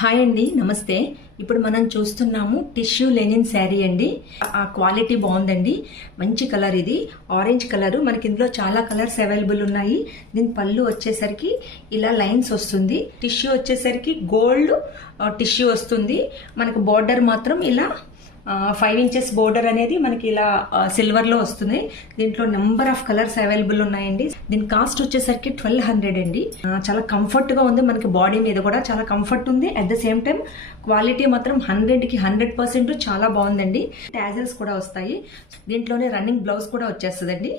Hi అండి, నమస్తే. ఇప్పుడు మనం చూస్తున్నాము టిష్యూ లెనిన్ శారీ అండి. ఆ క్వాలిటీ బాగుందండి. మంచి కలర్, ఇది ఆరెంజ్ కలర్. మనకి ఇందులో చాలా కలర్స్ అవైలబుల్ ఉన్నాయి. దీని పళ్ళు వచ్చేసరికి ఇలా లైన్స్ వస్తుంది. టిష్యూ వచ్చేసరికి గోల్డ్ టిష్యూ వస్తుంది. మనకు బోర్డర్ మాత్రం ఇలా 5 ఇంచెస్ బోర్డర్ అనేది మనకి ఇలా సిల్వర్ లో వస్తుంది. దీంట్లో నెంబర్ ఆఫ్ కలర్స్ అవైలబుల్ ఉన్నాయండి. దీని కాస్ట్ వచ్చేసరికి 1200 అండి. చాలా కంఫర్ట్ గా ఉంది. మనకి బాడీ మీద కూడా చాలా కంఫర్ట్ ఉంది. At the same time quality మాత్రం 100కి 100% చాలా బాగుందండి. టాజల్స్ కూడా వస్తాయి. దీంట్లోనే రన్నింగ్ బ్లౌజ్ కూడా వచ్చేస్తుందండి.